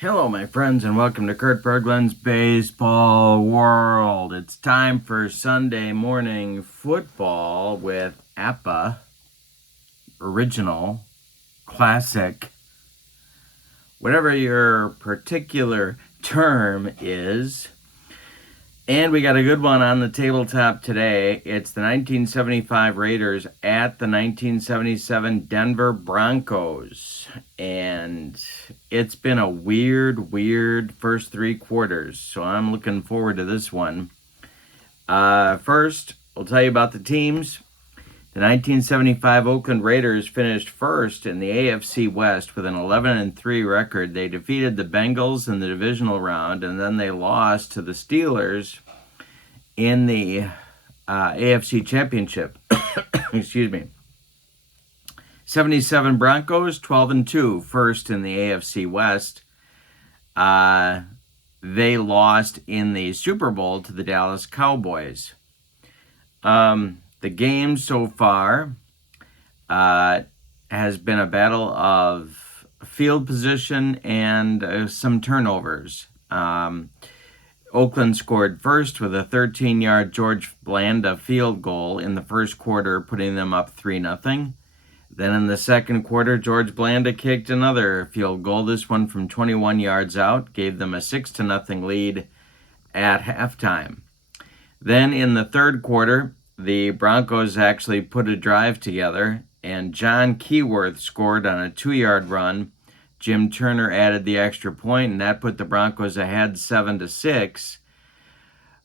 Hello, my friends, and welcome to Kurt Berglund's Baseball World. It's time for Sunday morning football with APBA, original, classic, whatever your particular term is. And we got a good one on the tabletop today. It's the 1975 Raiders at the 1977 Denver Broncos. And it's been a weird first three quarters. So I'm looking forward to this one. First, I'll tell you about the teams. The 1975 Oakland Raiders finished first in the AFC West with an 11-3 record. They defeated the Bengals in the divisional round, and then they lost to the Steelers in the AFC Championship. Excuse me. 77 Broncos, 12-2, first in the AFC West. They lost in the Super Bowl to the Dallas Cowboys. The game so far has been a battle of field position and some turnovers. Oakland scored first with a 13-yard George Blanda field goal in the first quarter, putting them up 3-0. Then in the second quarter, George Blanda kicked another field goal, this one from 21 yards out, gave them a 6-0 lead at halftime. Then in the third quarter, the Broncos actually put a drive together, and John Keyworth scored on a 2-yard run. Jim Turner added the extra point, and that put the Broncos ahead 7-6.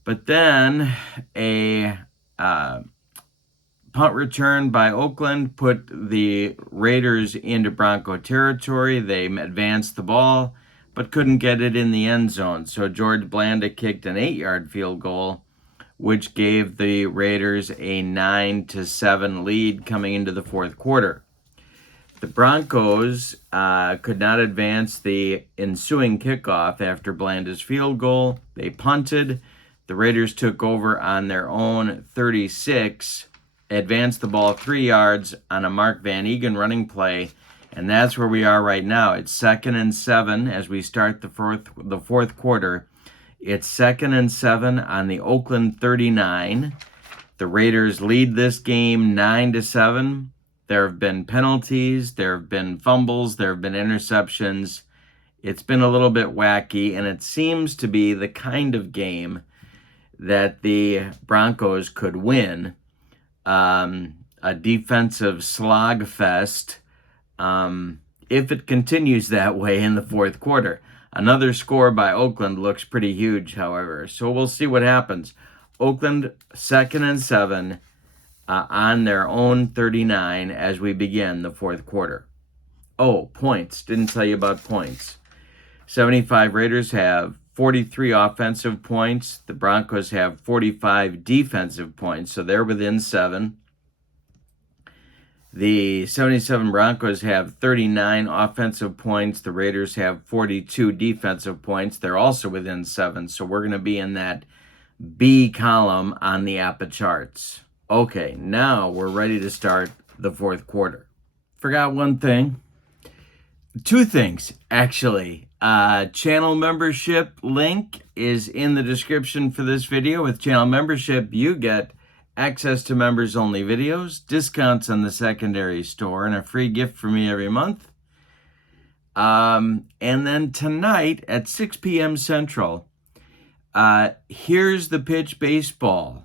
But then a punt return by Oakland put the Raiders into Bronco territory. They advanced the ball, but couldn't get it in the end zone. So George Blanda kicked an 8-yard field goal, which gave the Raiders a 9-7 lead coming into the fourth quarter. The Broncos could not advance the ensuing kickoff after Blanda's field goal. They punted. The Raiders took over on their own 36, advanced the ball 3 yards on a Mark Van Egan running play, and that's where we are right now. It's 2nd and 7 as we start the fourth quarter. It's 2nd and 7 on the Oakland 39. The Raiders lead this game 9-7. There have been penalties, there have been fumbles, there have been interceptions. It's been a little bit wacky, and it seems to be the kind of game that the Broncos could win. A defensive slog fest if it continues that way in the fourth quarter. Another score by Oakland looks pretty huge, however, so we'll see what happens. Oakland 2nd and 7 on their own 39 as we begin the fourth quarter. Oh, points. Didn't tell you about points. 75 Raiders have 43 offensive points. The Broncos have 45 defensive points, so they're within 7. The 77 Broncos have 39 offensive points. The Raiders have 42 defensive points. They're also within 7, so we're going to be in that B column on the APBA charts. Okay, now we're ready to start the fourth quarter. Forgot one thing. 2 things, actually. Channel membership link is in the description for this video. With channel membership, you get access to members-only videos, discounts on the secondary store, and a free gift from me every month. And then tonight at 6 p.m. Central, Here's the Pitch Baseball.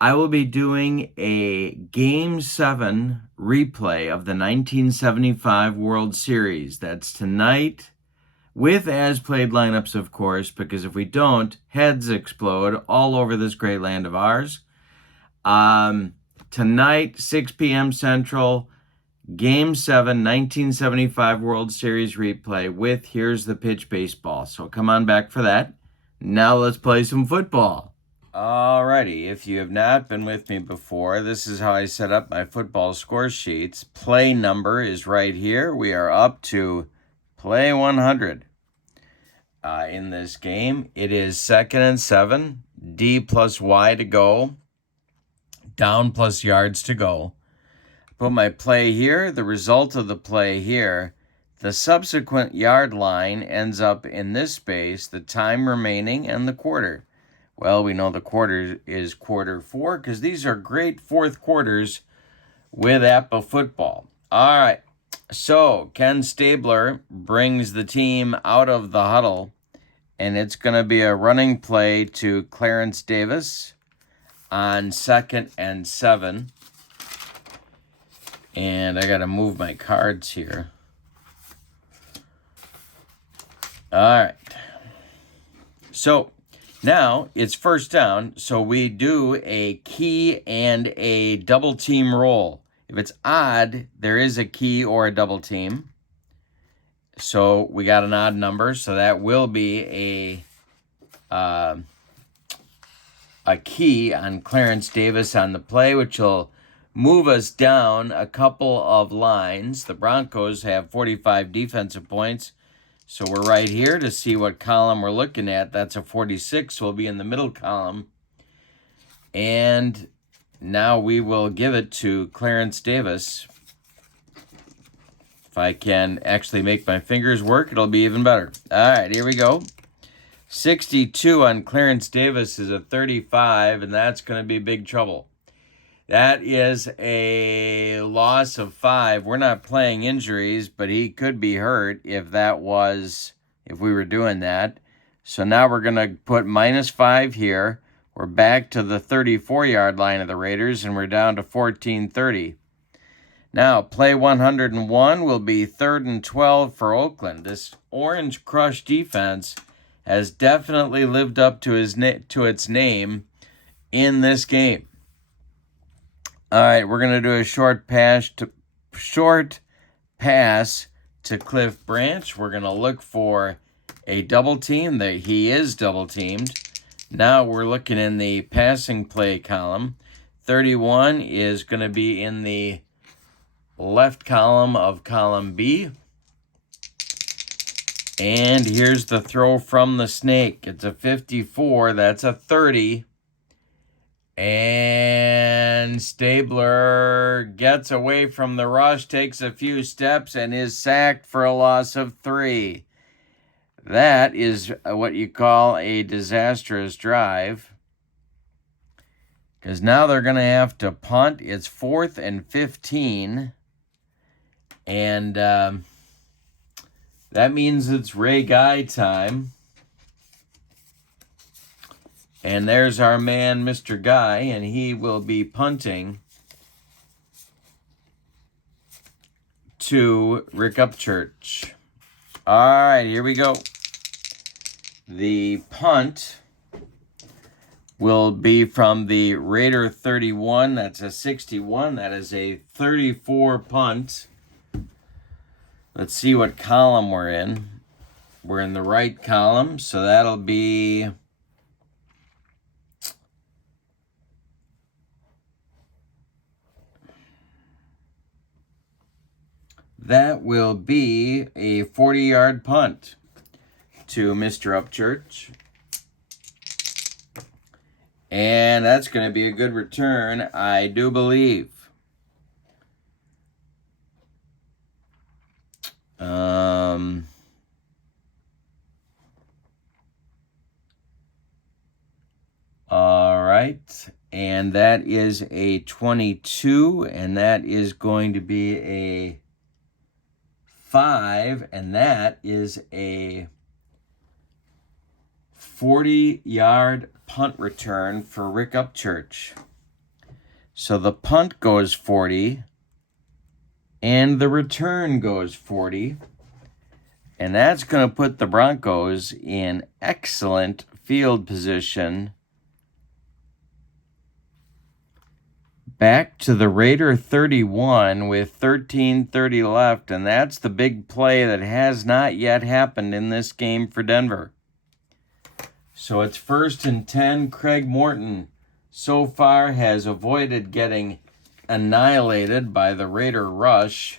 I will be doing a Game 7 replay of the 1975 World Series. That's tonight, with as-played lineups, of course, because if we don't, heads explode all over this great land of ours. Tonight, 6 p.m. Central, Game 7, 1975 World Series replay with Here's the Pitch Baseball. So come on back for that. Now let's play some football. Alrighty, if you have not been with me before, this is how I set up my football score sheets. Play number is right here. We are up to play 100 in this game. It is 2nd and 7, D plus Y to go, down plus yards to go. Put my play here, the result of the play here, The subsequent yard line ends up in this space, the time remaining, and the quarter. Well, we know the quarter is quarter 4 because these are great fourth quarters with APBA football. All right, so Ken Stabler brings the team out of the huddle, and it's going to be a running play to Clarence Davis on 2nd and 7. And I got to move my cards here. All right. So now it's first down. So we do a key and a double team roll. If it's odd, there is a key or a double team. So we got an odd number. So that will be a key on Clarence Davis on the play, which will move us down a couple of lines. The Broncos have 45 defensive points. So we're right here to see what column we're looking at. That's a 46. We'll be in the middle column. And now we will give it to Clarence Davis. If I can actually make my fingers work, it'll be even better. All right, here we go. 62 on Clarence Davis is a 35, and that's going to be big trouble. That is a loss of 5. We're not playing injuries, but he could be hurt if we were doing that. So now we're going to put -5 here. We're back to the 34-yard line of the Raiders, and we're down to 14:30. Now, play 101 will be 3rd and 12 for Oakland. This Orange Crush defense has definitely lived up to its name in this game. All right, we're going to do a short pass to Cliff Branch. We're going to look for a double team. He is double teamed. Now we're looking in the passing play column. 31 is going to be in the left column of column B. And here's the throw from the snake. It's a 54. That's a 30. And Stabler gets away from the rush, takes a few steps, and is sacked for a loss of 3. That is what you call a disastrous drive. Because now they're going to have to punt. It's 4th and 15. And that means it's Ray Guy time. And there's our man, Mr. Guy, and he will be punting to Rick Upchurch. All right, here we go. The punt will be from the Raider 31. That's a 61. That is a 34 punt. Let's see what column we're in. We're in the right column, so that'll be... That will be a 40-yard punt to Mr. Upchurch. And that's going to be a good return, I do believe. All right. And that is a 22, and that is going to be a 5, and that is a 40-yard punt return for Rick Upchurch. So the punt goes 40, and the return goes 40, and that's going to put the Broncos in excellent field position back to the Raider 31 with 13:30 left, and that's the big play that has not yet happened in this game for Denver. So it's 1st and 10. Craig Morton so far has avoided getting annihilated by the Raider rush.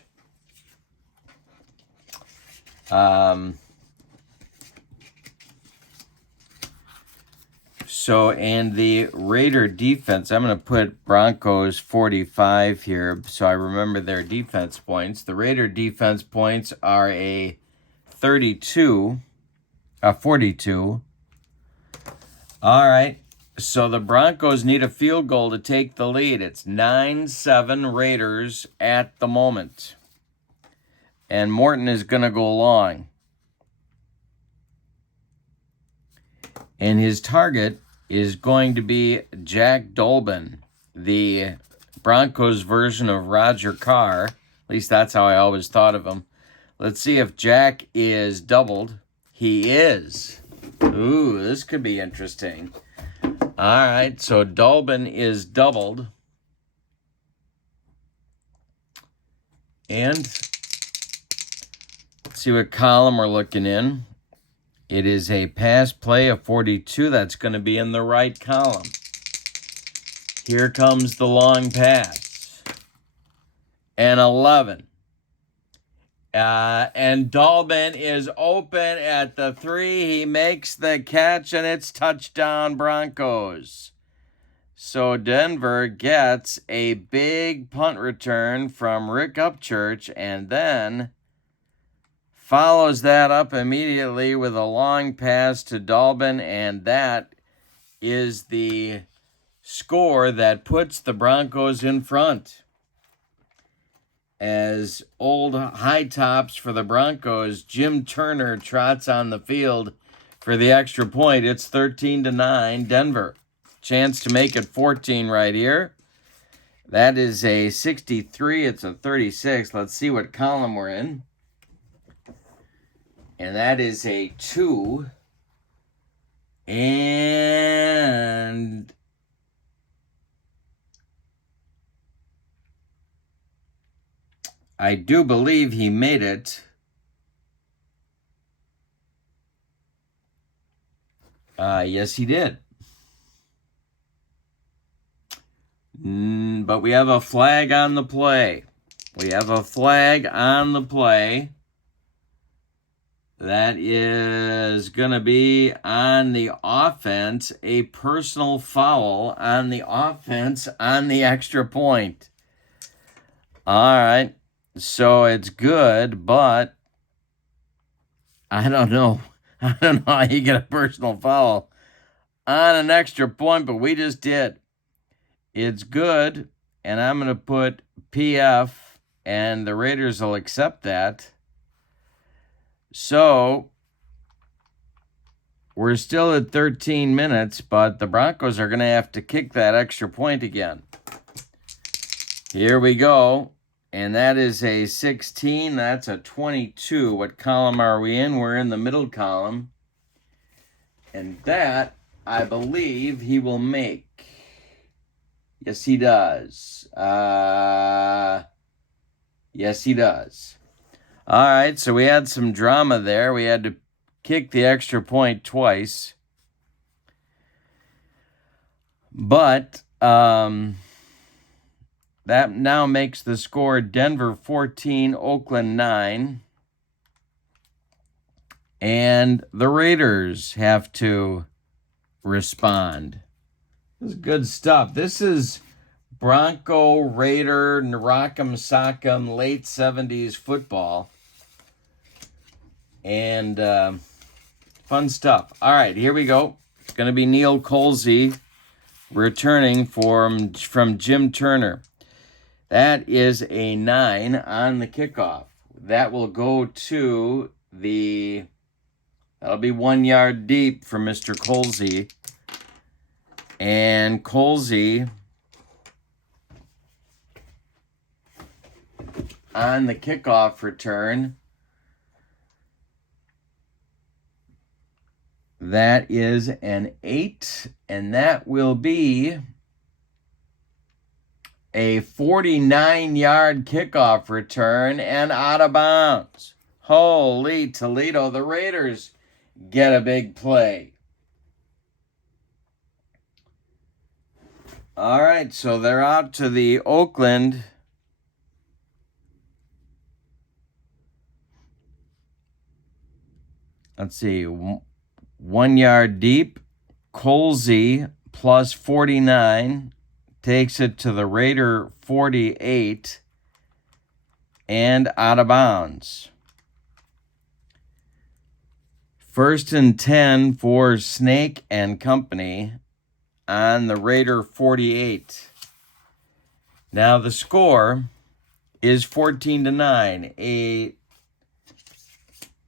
So, and the Raider defense, I'm going to put Broncos 45 here so I remember their defense points. The Raider defense points are a 42. 42. All right. So the Broncos need a field goal to take the lead. It's 9-7 Raiders at the moment. And Morton is going to go long. And his target is going to be Jack Dolbin, the Broncos version of Roger Carr. At least that's how I always thought of him. Let's see if Jack is doubled. He is. Ooh, this could be interesting. All right, so Dolbin is doubled. And let's see what column we're looking in. It is a pass play of 42. That's going to be in the right column. Here comes the long pass. And 11. And Dolbin is open at the 3. He makes the catch, and it's touchdown Broncos. So Denver gets a big punt return from Rick Upchurch, and then follows that up immediately with a long pass to Dolbin, and that is the score that puts the Broncos in front. As old high tops for the Broncos, Jim Turner trots on the field for the extra point. It's 13-9, Denver. Chance to make it 14 right here. That is a 63. It's a 36. Let's see what column we're in. And that is a 2. And I do believe he made it. Yes, he did. But we have a flag on the play. We have a flag on the play. That is going to be on the offense, a personal foul on the offense on the extra point. All right, so it's good, but I don't know. I don't know how you get a personal foul on an extra point, but we just did. It's good, and I'm going to put PF, and the Raiders will accept that. So, we're still at 13 minutes, but the Broncos are going to have to kick that extra point again. Here we go. And that is a 16. That's a 22. What column are we in? We're in the middle column. And that, I believe, he will make. Yes, he does. Yes, he does. All right, so we had some drama there. We had to kick the extra point twice. But that now makes the score Denver 14, Oakland 9. And the Raiders have to respond. This is good stuff. This is Bronco, Raider, Rock'em Sock'em, late 70s football. And fun stuff. All right, here we go. It's going to be Neil Colsey returning from Jim Turner. That is a 9 on the kickoff. That will go to the... That'll be 1 yard deep for Mr. Colsey. And Colsey on the kickoff return. That is an 8, and that will be a 49-yard kickoff return and out of bounds. Holy Toledo, the Raiders get a big play. All right, so they're out to the Oakland. Let's see, 1 yard deep. Colsey plus 49 takes it to the Raider 48 and out of bounds. 1st and 10 for Snake and Company on the Raider 48. Now the score is 14-9. A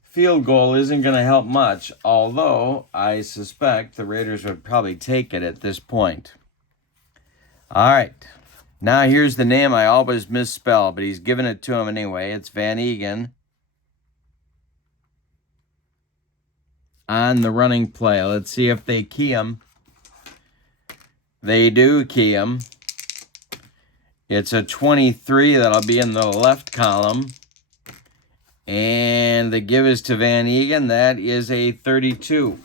field goal isn't going to help much, although I suspect the Raiders would probably take it at this point. All right. Now here's the name I always misspell, but he's giving it to him anyway. It's Van Egan on the running play. Let's see if they key him. They do key him. It's a 23 that'll be in the left column. And the give is to Van Egan. That is a 32.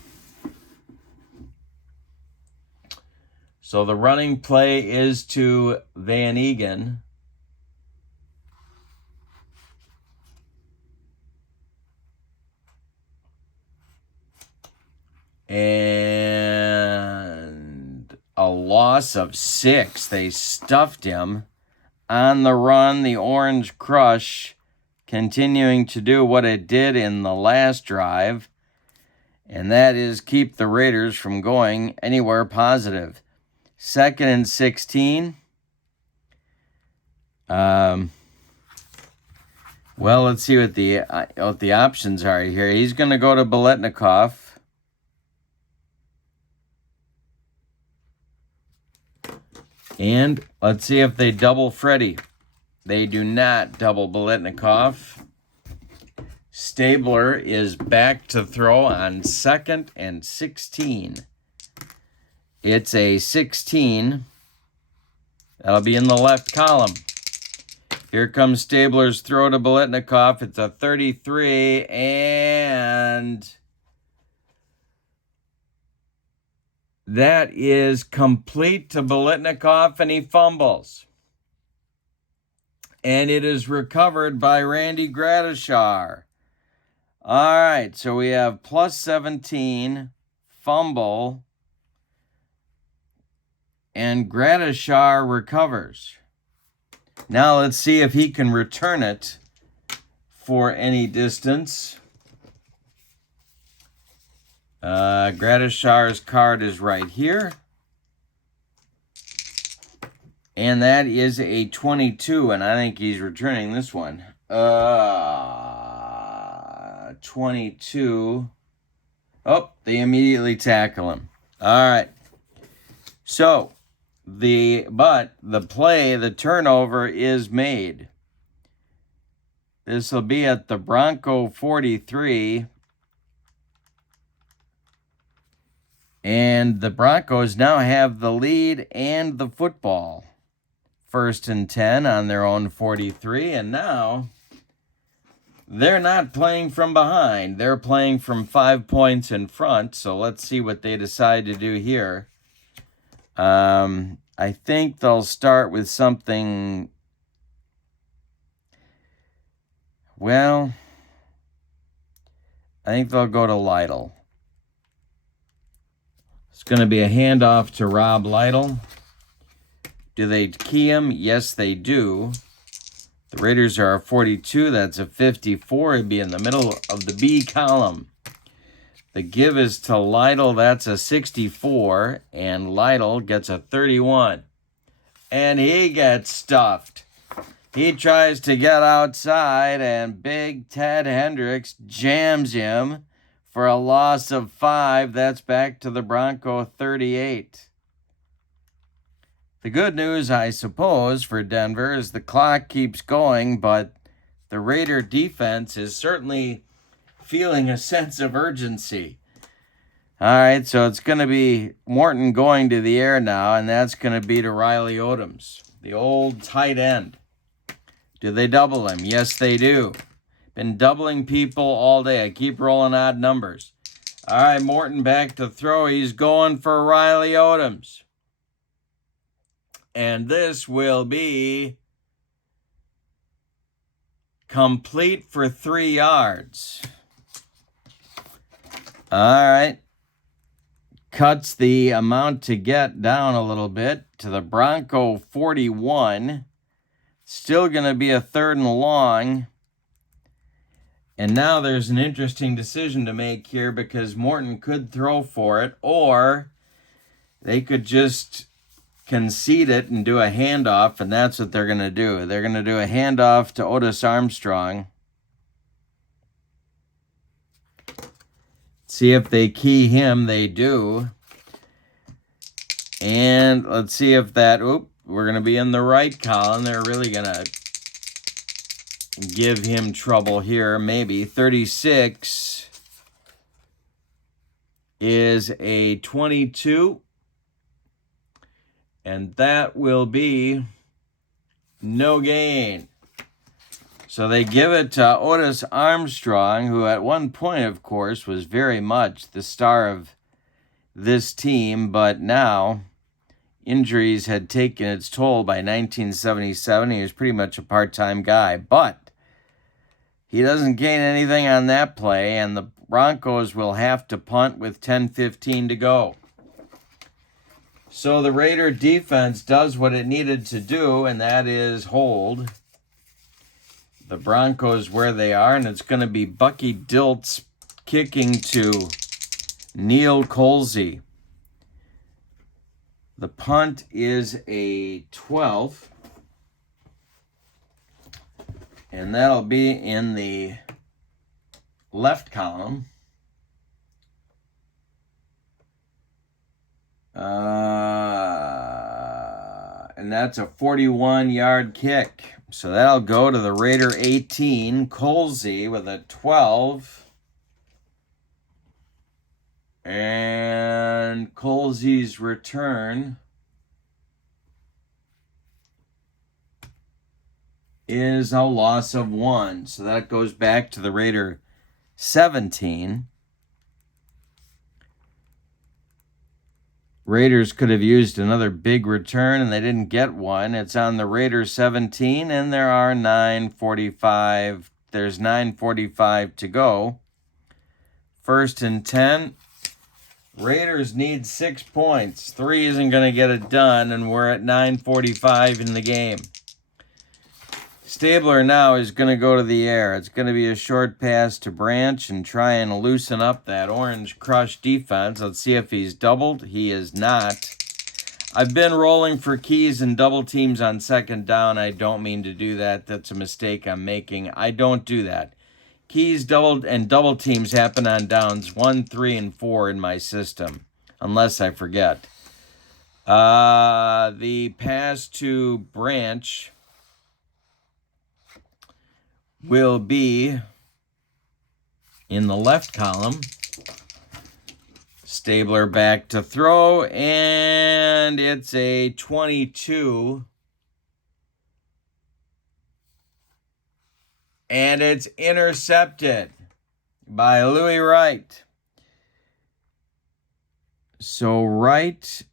So the running play is to Van Egan. And a loss of 6. They stuffed him. On the run, the Orange Crush continuing to do what it did in the last drive, and that is keep the Raiders from going anywhere positive. 2nd and 16. Well, let's see what the options are here. He's going to go to Biletnikoff. And let's see if they double Freddie. They do not double Biletnikoff. Stabler is back to throw on 2nd and 16. It's a 16. That'll be in the left column. Here comes Stabler's throw to Biletnikoff. It's a 33, and that is complete to Biletnikoff, and he fumbles. And it is recovered by Randy Gradishar. All right, so we have plus 17, fumble, and Gradishar recovers. Now let's see if he can return it for any distance. Gradishar's card is right here. And that is a 22, and I think he's returning this one. 22. Oh, they immediately tackle him. All right. So, the turnover is made. This will be at the Bronco 43. And the Broncos now have the lead and the football. 1st and 10 on their own 43. And now they're not playing from behind. They're playing from 5 points in front. So let's see what they decide to do here. I think they'll start with something. Well, I think they'll go to Lytle. It's going to be a handoff to Rob Lytle. Do they key him? Yes, they do. The Raiders are a 42. That's a 54. It'd be in the middle of the B column. The give is to Lytle. That's a 64. And Lytle gets a 31. And he gets stuffed. He tries to get outside, and Big Ted Hendricks jams him for a loss of 5. That's back to the Bronco 38. The good news, I suppose, for Denver is the clock keeps going, but the Raider defense is certainly feeling a sense of urgency. All right, so it's going to be Morton going to the air now, and that's going to be to Riley Odoms, the old tight end. Do they double him? Yes, they do. Been doubling people all day. I keep rolling odd numbers. All right, Morton back to throw. He's going for Riley Odoms. And this will be complete for 3 yards. All right. cuts the amount to get down a little bit to the Bronco 41. Still going to be a 3rd and long. And now there's an interesting decision to make here because Morton could throw for it, or they could just concede it and do a handoff, and that's what they're going to do. They're going to do a handoff to Otis Armstrong. See if they key him. They do. And let's see if that, we're going to be in the right column. They're really going to give him trouble here, maybe. 36 is a 22. And that will be no gain. So they give it to Otis Armstrong, who at one point, of course, was very much the star of this team, but now injuries had taken its toll by 1977. He was pretty much a part-time guy, but he doesn't gain anything on that play, and the Broncos will have to punt with 10:15 to go. So the Raider defense does what it needed to do, and that is hold the Broncos where they are, and it's going to be Bucky Dilts kicking to Neil Colsey. The punt is a 12, and that'll be in the left column. And that's a 41-yard kick. So that'll go to the Raider 18. Colsey with a 12. And Colsey's return is a loss of 1. So that goes back to the Raider 17. Raiders could have used another big return, and they didn't get one. It's on the Raiders 17, and there's 9:45 to go. 1st and 10. Raiders need 6 points. 3 isn't going to get it done, and we're at 9:45 in the game. Stabler now is going to go to the air. It's going to be a short pass to Branch and try and loosen up that Orange Crush defense. Let's see if he's doubled. He is not. I've been rolling for keys and double teams on 2nd down. I don't mean to do that. That's a mistake I'm making. I don't do that. Keys, doubled, and double teams happen on downs 1, 3, and 4 in my system, unless I forget. The pass to Branch will be in the left column. Stabler back to throw, and it's a 22. And it's intercepted by Louis Wright. So Wright,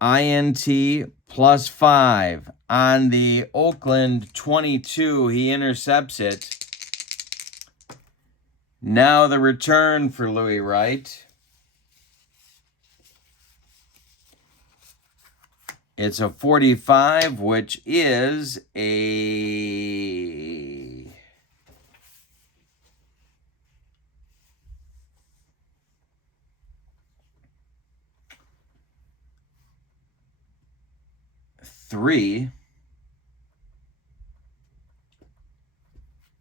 INT +5. On the Oakland 22, he intercepts it. Now the return for Louis Wright. It's a 45, which is a 3.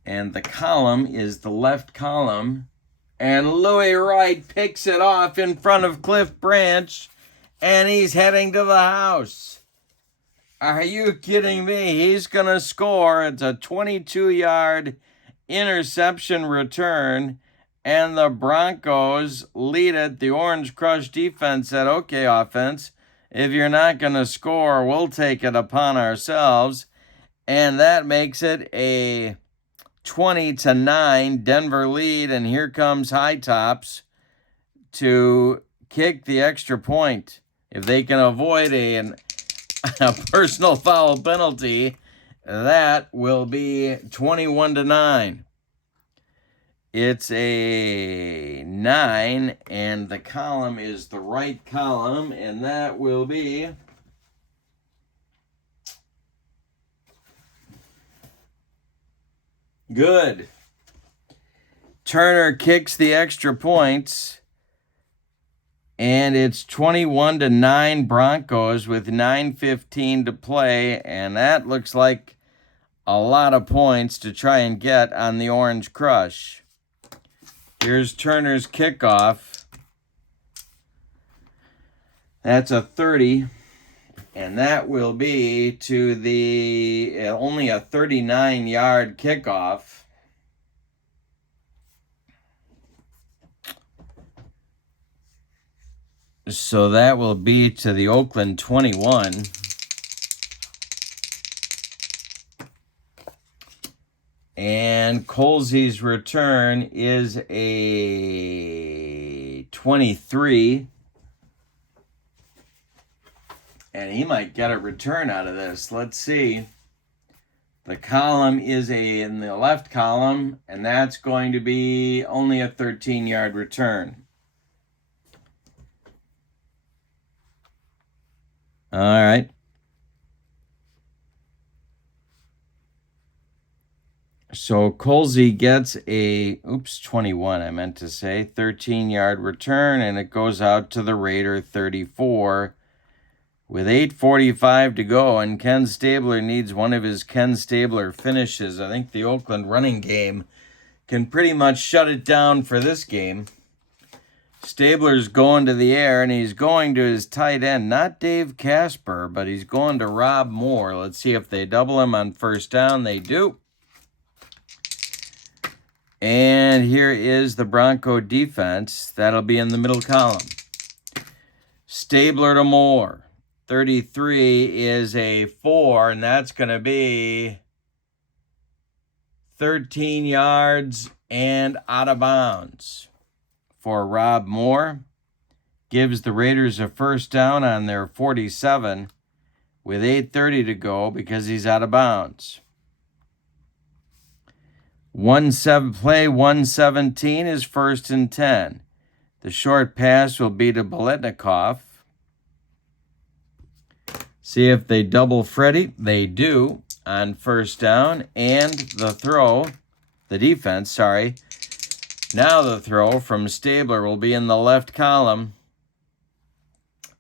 And the column is the left column. And Louis Wright picks it off in front of Cliff Branch. And he's heading to the house. Are you kidding me? He's going to score. It's a 22-yard interception return. And the Broncos lead it. The Orange Crush defense said, okay, offense, if you're not going to score, we'll take it upon ourselves. And that makes it a 20-9 Denver lead. And here comes High Tops to kick the extra point. If they can avoid a personal foul penalty, that will be 21-9. It's a 9, and the column is the right column, and that will be good. Turner kicks the extra points, and it's 21-9 Broncos with 9:15 to play, and that looks like a lot of points to try and get on the Orange Crush. Here's Turner's kickoff. That's a 30, and that will be to the only a 39-yard kickoff. So that will be to the Oakland 21. And Colsey's return is a 23. And he might get a return out of this. Let's see. The column is in the left column, and that's going to be only a 13-yard return. All right. So Colsey gets a, 21, I meant to say, 13-yard return, and it goes out to the Raider 34 with 8:45 to go, and Ken Stabler needs one of his Ken Stabler finishes. I think the Oakland running game can pretty much shut it down for this game. Stabler's going to the air, and he's going to his tight end, not Dave Casper, but he's going to Rob Moore. Let's see if they double him on first down. They do. And here is the Bronco defense. That'll be in the middle column. Stabler to Moore. 33 is a 4, and that's going to be 13 yards and out of bounds for Rob Moore. Gives the Raiders a first down on their 47 with 8:30 to go because he's out of bounds. 117 is 1st and 10. The short pass will be to Biletnikoff. See if they double Freddie. They do on first down. And the defense. Now the throw from Stabler will be in the left column.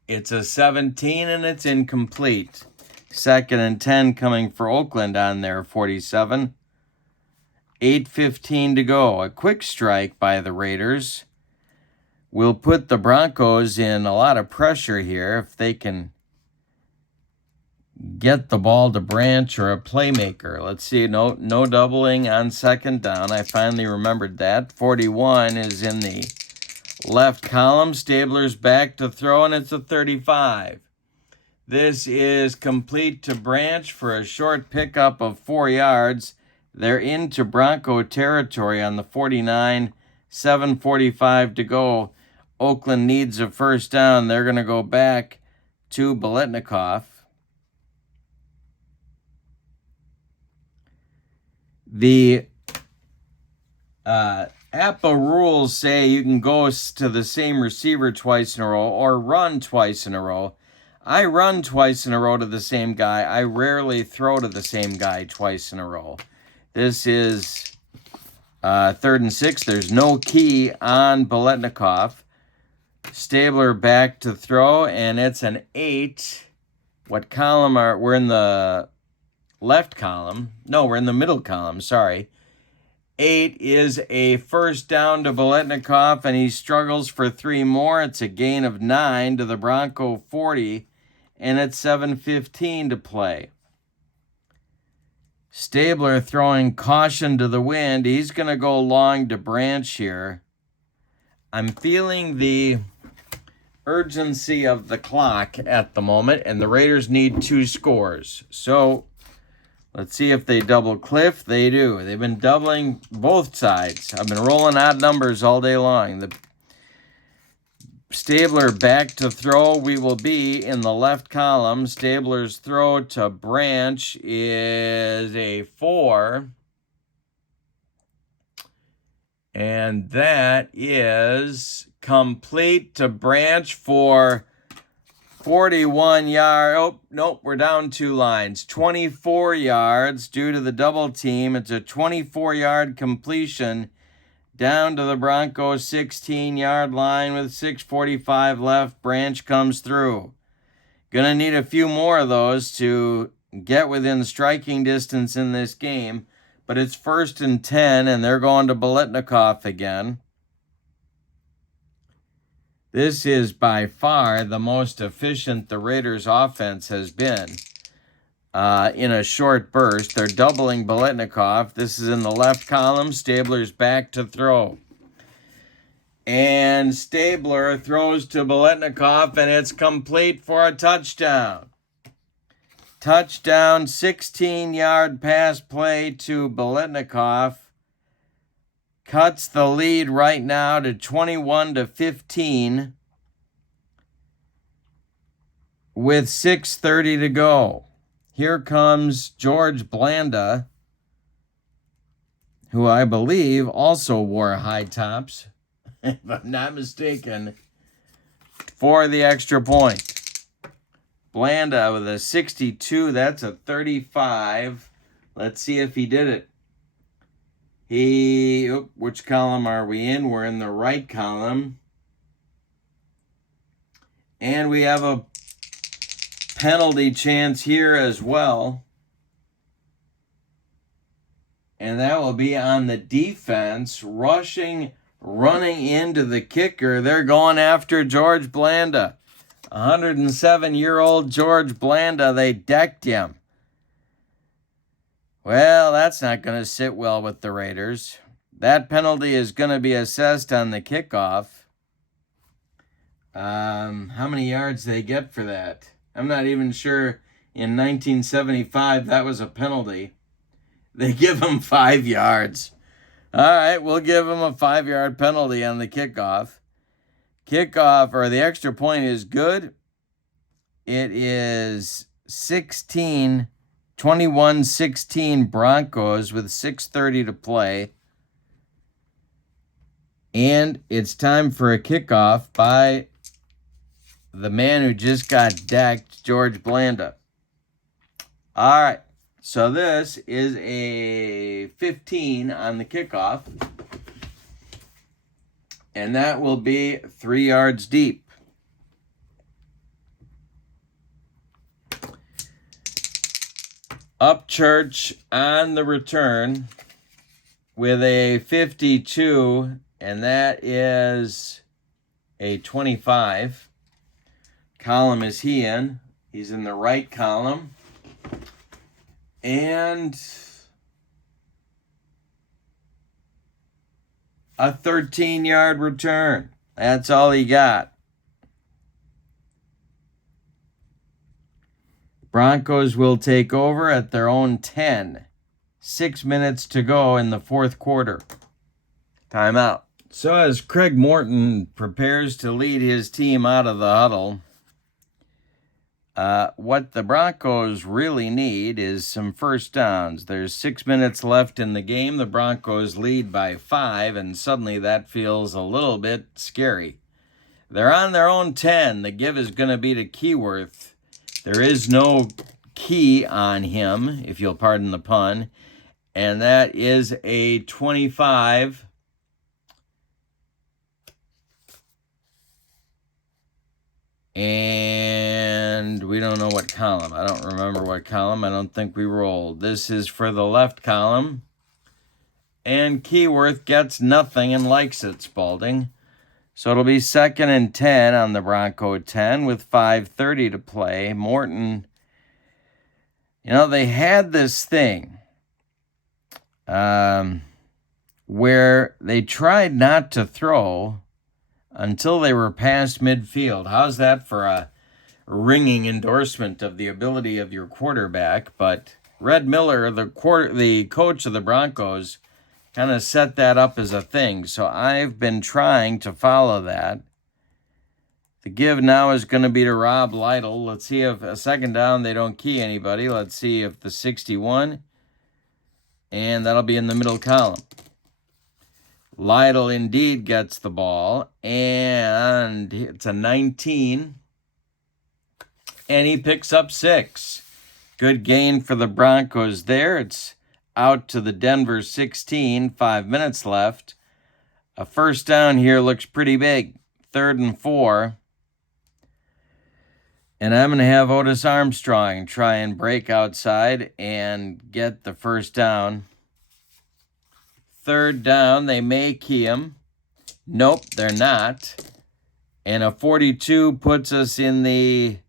It's a 17 and it's incomplete. 2nd and 10 coming for Oakland on their 47. 8:15 to go. A quick strike by the Raiders will put the Broncos in a lot of pressure here if they can get the ball to Branch or a playmaker. Let's see. No doubling on 2nd down. I finally remembered that. 41 is in the left column. Stabler's back to throw, and it's a 35. This is complete to Branch for a short pickup of 4 yards. They're into Bronco territory on the 49, 7:45 to go. Oakland needs a first down. They're going to go back to Biletnikoff. The APBA rules say you can go to the same receiver twice in a row or run twice in a row. I run twice in a row to the same guy. I rarely throw to the same guy twice in a row. This is 3rd and 6. There's no key on Biletnikoff. Stabler back to throw, and it's an 8. What column we're in the left column? No, we're in the middle column, sorry. 8 is a first down to Biletnikoff, and he struggles for 3 more. It's a gain of 9 to the Bronco 40, and it's 7:15 to play. Stabler throwing caution to the wind. He's going to go long to Branch here. I'm feeling the urgency of the clock at the moment, and the Raiders need 2 scores. So let's see if they double Cliff. They do. They've been doubling both sides. I've been rolling odd numbers all day long. The Stabler back to throw. We will be in the left column. Stabler's throw to Branch is a 4. And that is complete to Branch for 41 yards. Oh, nope, we're down 2 lines. 24 yards due to the double team. It's a 24-yard completion down to the Broncos 16-yard line with 6:45 left. Branch comes through. Gonna need a few more of those to get within striking distance in this game. But it's 1st and 10, and they're going to Biletnikoff again. This is by far the most efficient the Raiders' offense has been in a short burst. They're doubling Biletnikoff. This is in the left column. Stabler's back to throw. And Stabler throws to Biletnikoff, and it's complete for a touchdown. Touchdown, 16-yard pass play to Biletnikoff. Cuts the lead right now to 21-15 with 6:30 to go. Here comes George Blanda, who I believe also wore high tops, if I'm not mistaken, for the extra point. Blanda with a 62, that's a 35. Let's see if he did it. Which column are we in? We're in the right column. And we have a penalty chance here as well. And that will be on the defense, running into the kicker. They're going after George Blanda. 107-year-old George Blanda, they decked him. Well, that's not going to sit well with the Raiders. That penalty is going to be assessed on the kickoff. How many yards they get for that? I'm not even sure. In 1975, that was a penalty. They give him 5 yards. All right, we'll give him a 5-yard penalty on the kickoff. Kickoff, or the extra point, is good. It is 21-16 Broncos with 6:30 to play. And it's time for a kickoff by the man who just got decked, George Blanda. All right, so this is a 15 on the kickoff. And that will be 3 yards deep. Upchurch on the return with a 52, and that is a 25. Column is he in? He's in the right column. And a 13-yard return. That's all he got. Broncos will take over at their own 10. 6 minutes to go in the fourth quarter. Timeout. So as Craig Morton prepares to lead his team out of the huddle, what the Broncos really need is some first downs. There's 6 minutes left in the game. The Broncos lead by 5, and suddenly that feels a little bit scary. They're on their own 10. The give is going to be to Keyworth. There is no key on him, if you'll pardon the pun, and that is a 25. And we don't know what column. I don't remember what column. I don't think we rolled. This is for the left column. And Keyworth gets nothing and likes it, Spalding. So it'll be 2nd and 10 on the Bronco 10 with 5:30 to play. Morton, they had this thing where they tried not to throw until they were past midfield. How's that for a ringing endorsement of the ability of your quarterback? But Red Miller, the coach of the Broncos, kind of set that up as a thing. So I've been trying to follow that. The give now is going to be to Rob Lytle. Let's see if a 2nd down they don't key anybody. Let's see if the 61, and that'll be in the middle column. Lytle indeed gets the ball, and it's a 19, and he picks up 6. Good gain for the Broncos there. It's out to the Denver 16, 5 minutes left. A first down here looks pretty big, 3rd and 4. And I'm going to have Otis Armstrong try and break outside and get the first down. 3rd down, they may key him. Nope, they're not. And a 42 puts us in the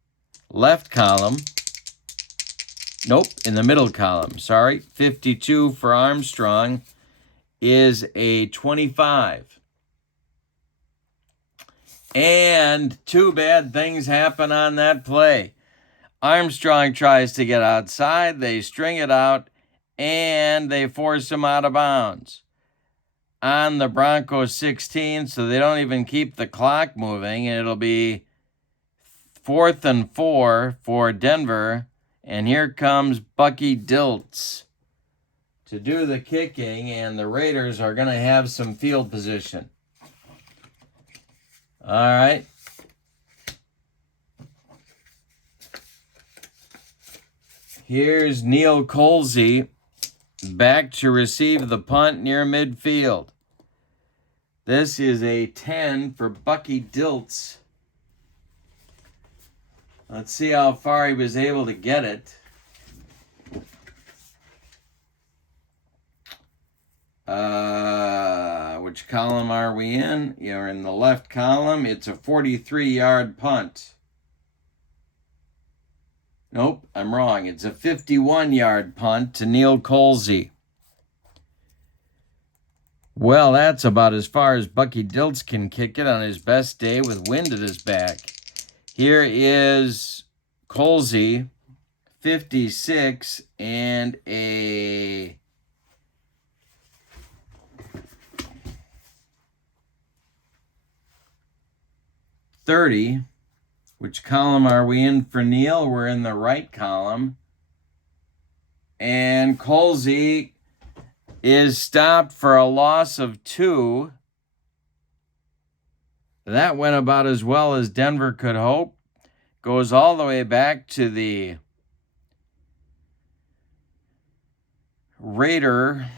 left column. Nope, in the middle column, sorry. 52 for Armstrong is a 25. And 2 bad things happen on that play. Armstrong tries to get outside, they string it out, and they force him out of bounds on the Broncos 16, so they don't even keep the clock moving. It'll be 4th and 4 for Denver, and here comes Bucky Dilts to do the kicking, and the Raiders are going to have some field position. All right. Here's Neil Colsey back to receive the punt near midfield. This is a 10 for Bucky Dilts. Let's see how far he was able to get it. Which column are we in? You're in the left column. It's a 43-yard punt. Nope, I'm wrong. It's a 51-yard punt to Neil Colsey. Well, that's about as far as Bucky Dilts can kick it on his best day with wind at his back. Here is Colsey, 56, and a 30. Which column are we in for Neil? We're in the right column. And Colsey is stopped for a loss of 2. That went about as well as Denver could hope. Goes all the way back to the Raider.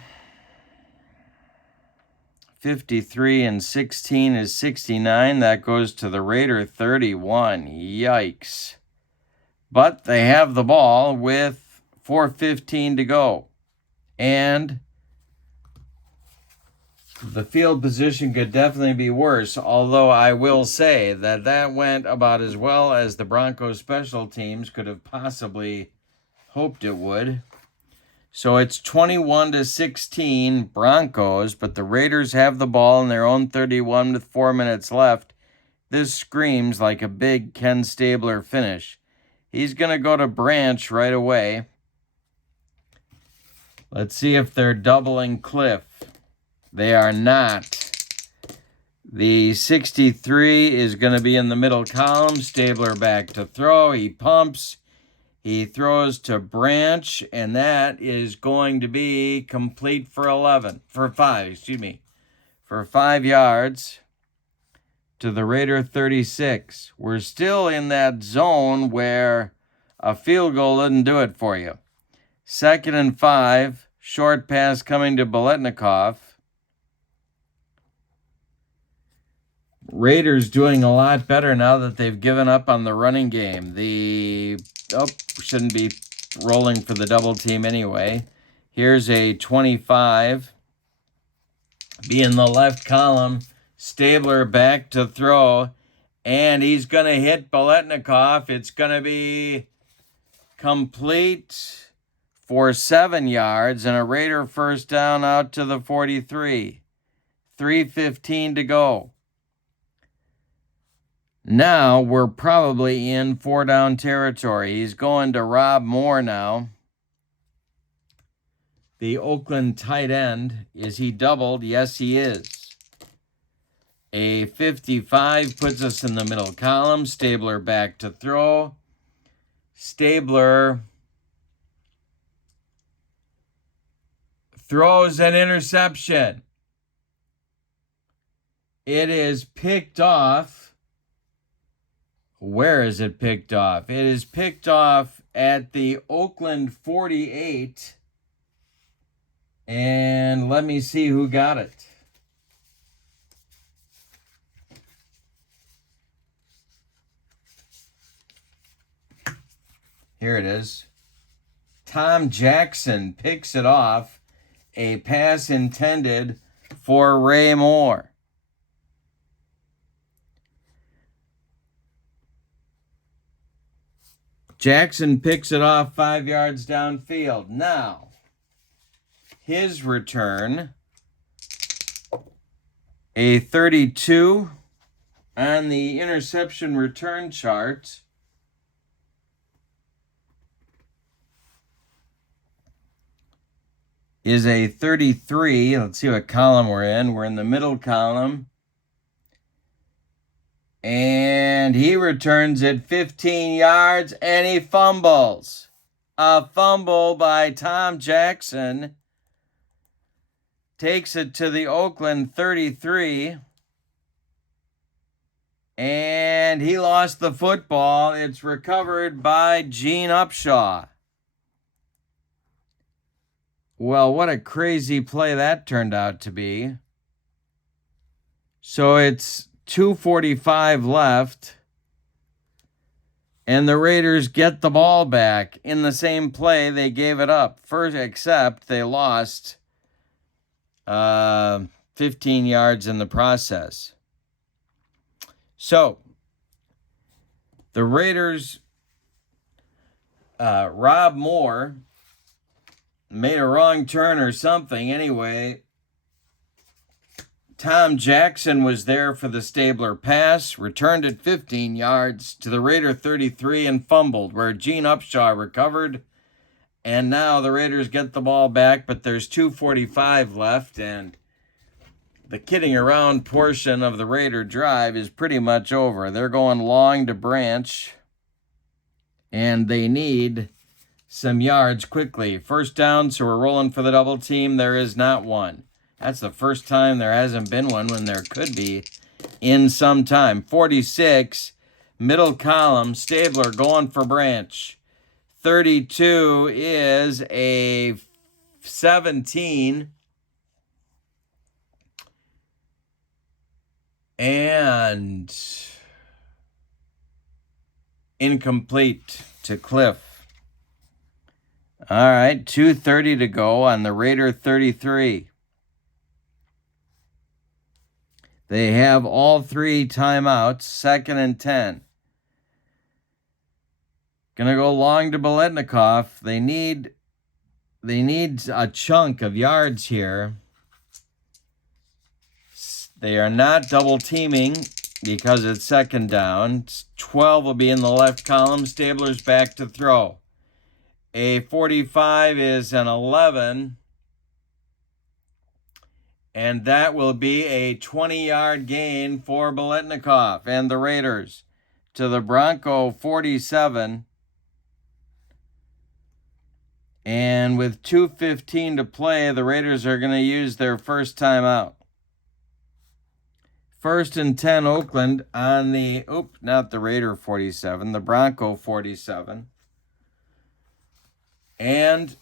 53 and 16 is 69. That goes to the Raider 31. Yikes. But they have the ball with 4:15 to go. And the field position could definitely be worse, although I will say that that went about as well as the Broncos special teams could have possibly hoped it would. So it's 21-16 Broncos, but the Raiders have the ball in their own 31 with 4 minutes left. This screams like a big Ken Stabler finish. He's going to go to Branch right away. Let's see if they're doubling Cliff. They are not. The 63 is going to be in the middle column. Stabler back to throw. He pumps. He throws to Branch, and that is going to be complete for 5 yards to the Raider 36. We're still in that zone where a field goal didn't do it for you. 2nd and 5, short pass coming to Biletnikoff. Raiders doing a lot better now that they've given up on the running game. Shouldn't be rolling for the double team anyway. Here's a 25. Be in the left column. Stabler back to throw. And he's going to hit Biletnikoff. It's going to be complete for 7 yards and a Raider first down out to the 43. 3:15 to go. Now we're probably in 4-down territory. He's going to Rob Moore now. The Oakland tight end. Is he doubled? Yes, he is. A 55 puts us in the middle column. Stabler back to throw. Stabler throws an interception. It is picked off. Where is it picked off? It is picked off at the Oakland 48. And let me see who got it. Here it is. Tom Jackson picks it off. A pass intended for Ray Moore. Jackson picks it off 5 yards downfield. Now, his return, a 32 on the interception return chart. Is a 33. Let's see what column we're in. We're in the middle column. And he returns it 15 yards and he fumbles. A fumble by Tom Jackson. Takes it to the Oakland 33. And he lost the football. It's recovered by Gene Upshaw. Well, what a crazy play that turned out to be. So it's 2:45 left. And the Raiders get the ball back. In the same play, they gave it up. First, except they lost 15 yards in the process. So, the Raiders, Rob Moore, made a wrong turn or something. Anyway, Tom Jackson was there for the Stabler pass, returned it 15 yards to the Raider 33 and fumbled, where Gene Upshaw recovered. And now the Raiders get the ball back, but there's 2:45 left, and the kidding around portion of the Raider drive is pretty much over. They're going long to Branch, and they need some yards quickly. First down, so we're rolling for the double team. There is not one. That's the first time there hasn't been one when there could be in some time. 46, middle column, Stabler going for Branch. 32 is a 17. And incomplete to Cliff. All right, 2:30 to go on the Raider 33. They have all three timeouts, 2nd and 10. Gonna go long to Biletnikoff. They need a chunk of yards here. They are not double teaming because it's 2nd down. 12 will be in the left column. Stabler's back to throw. A 45 is an 11. And that will be a 20-yard gain for Biletnikoff and the Raiders to the Bronco 47. And with 2:15 to play, the Raiders are going to use their first timeout. 1st and 10 Oakland on the, not the Raider 47, the Bronco 47. And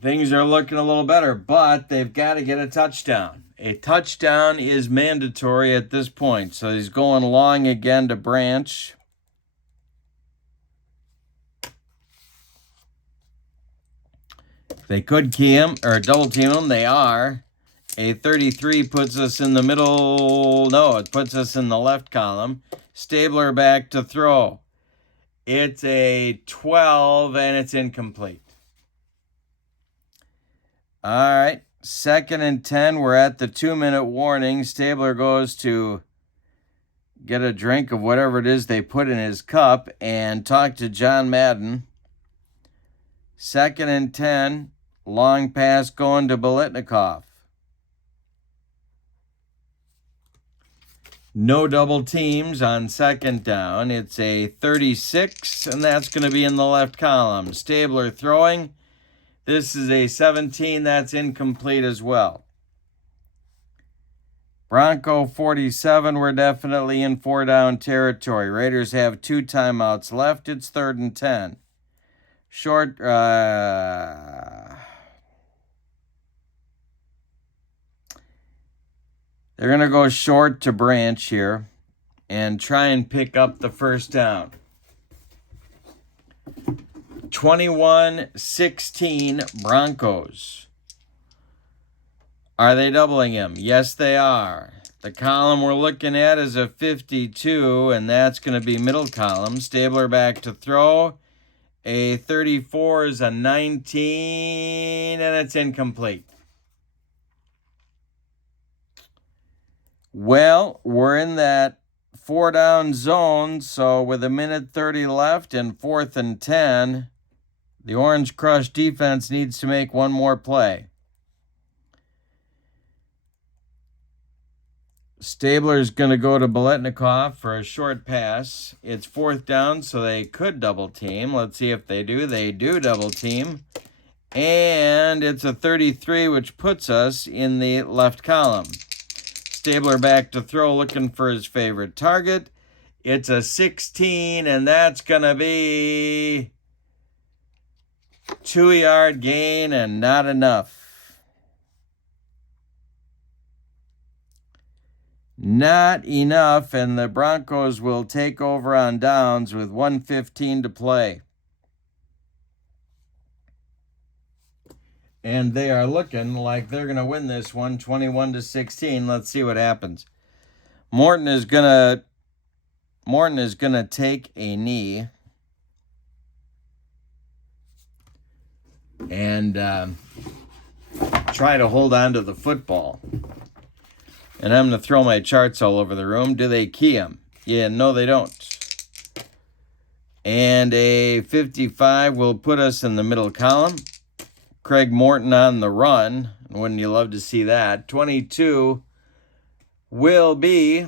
things are looking a little better, but they've got to get a touchdown. A touchdown is mandatory at this point. So he's going long again to Branch. They could key him or double team him. They are. A 33 puts us in the middle. No, it puts us in the left column. Stabler back to throw. It's a 12 and it's incomplete. All right, 2nd and 10. We're at the 2-minute warning. Stabler goes to get a drink of whatever it is they put in his cup and talk to John Madden. 2nd and 10. Long pass going to Biletnikoff. No double teams on 2nd down. It's a 36, and that's going to be in the left column. Stabler throwing. This is a 17. That's incomplete as well. Bronco 47, we're definitely in 4-down territory. Raiders have 2 timeouts left. It's 3rd and 10. Short, they're going to go short to Branch here and try and pick up the first down. 21-16 Broncos. Are they doubling him? Yes, they are. The column we're looking at is a 52, and that's going to be middle column. Stabler back to throw. A 34 is a 19, and it's incomplete. Well, we're in that 4-down zone, so with 1:30 left and 4th and 10, the Orange Crush defense needs to make one more play. Stabler's going to go to Biletnikoff for a short pass. It's 4th down, so they could double team. Let's see if they do. They do double team. And it's a 33, which puts us in the left column. Stabler back to throw, looking for his favorite target. It's a 16, and that's going to be 2-yard gain and not enough. Not enough, and the Broncos will take over on downs with 1:15 to play. And they are looking like they're going to win this one 21-16. Let's see what happens. Morton is going to take a knee. And try to hold on to the football. And I'm going to throw my charts all over the room. Do they key them? Yeah, no, they don't. And a 55 will put us in the middle column. Craig Morton on the run. Wouldn't you love to see that? 22 will be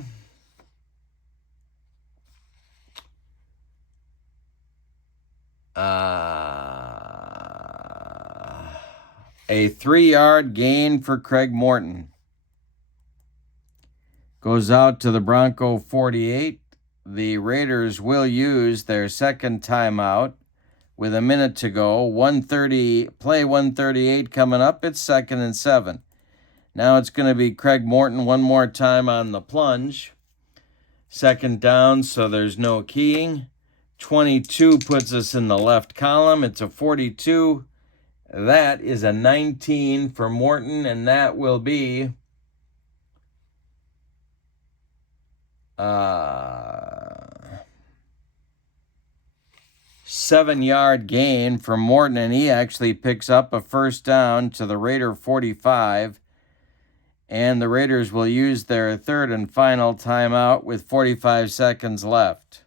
a 3-yard gain for Craig Morton. Goes out to the Bronco 48. The Raiders will use their second timeout with a minute to go. 138 coming up. It's 2nd and 7. Now it's going to be Craig Morton one more time on the plunge. 2nd down, so there's no keying. 22 puts us in the left column. It's a 42. That is a 19 for Morton, and that will be 7-yard gain for Morton, and he actually picks up a first down to the Raider 45. And the Raiders will use their 3rd and final timeout with 45 seconds left.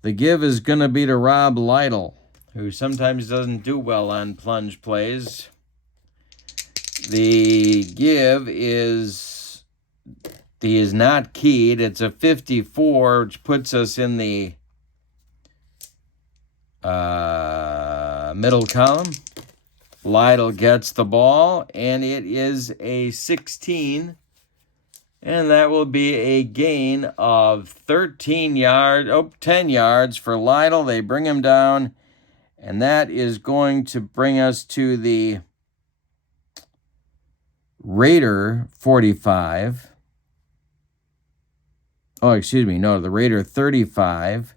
The give is going to be to Rob Lytle, who sometimes doesn't do well on plunge plays. The give is... He is not keyed. It's a 54, which puts us in the middle column. Lytle gets the ball, and it is a 16. And that will be a gain of 10 yards for Lytle. They bring him down, and that is going to bring us to the Raider 45. The Raider 35.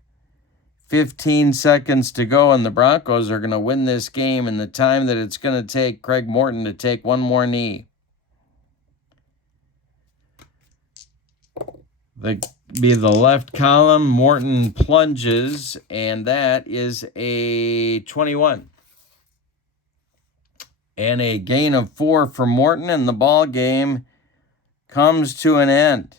15 seconds to go, and the Broncos are going to win this game in the time that it's going to take Craig Morton to take one more knee. Be the left column. Morton plunges, and that is a 21. And a gain of 4 for Morton, and the ball game comes to an end.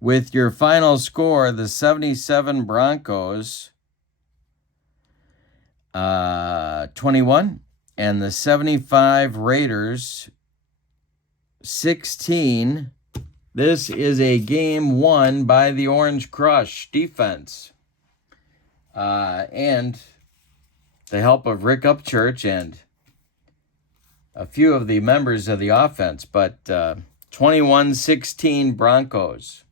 With your final score, the 77 Broncos 21, and the 75 Raiders 16. This is a game won by the Orange Crush defense. And the help of Rick Upchurch and a few of the members of the offense, but 21-16 Broncos.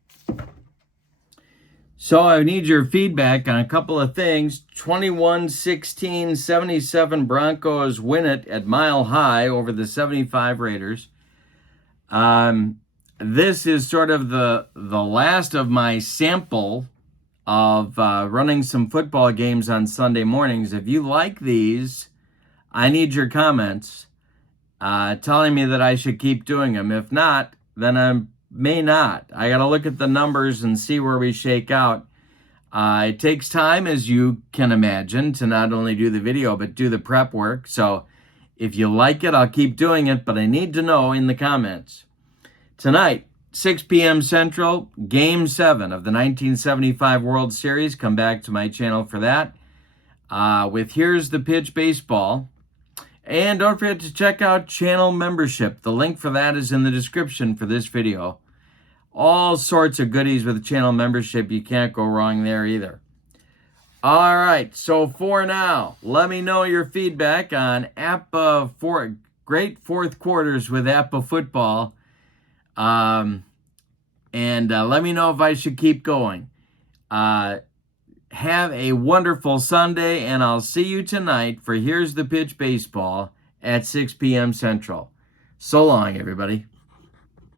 So I need your feedback on a couple of things. 21-16, 77 Broncos win it at Mile High over the 75 Raiders. This is sort of the last of my sample of running some football games on Sunday mornings. If you like these, I need your comments telling me that I should keep doing them. If not, then I may not. I got to look at the numbers and see where we shake out. It takes time, as you can imagine, to not only do the video, but do the prep work. So if you like it, I'll keep doing it, but I need to know in the comments. Tonight, 6 p.m. Central, Game 7 of the 1975 World Series. Come back to my channel for that. With Here's the Pitch Baseball. And don't forget to check out channel membership. The link for that is in the description for this video. All sorts of goodies with channel membership. You can't go wrong there either. All right, so for now, let me know your feedback on APBA great fourth quarters with APBA football. And let me know if I should keep going. Have a wonderful Sunday, and I'll see you tonight for Here's the Pitch Baseball at 6 p.m. Central. So long, everybody.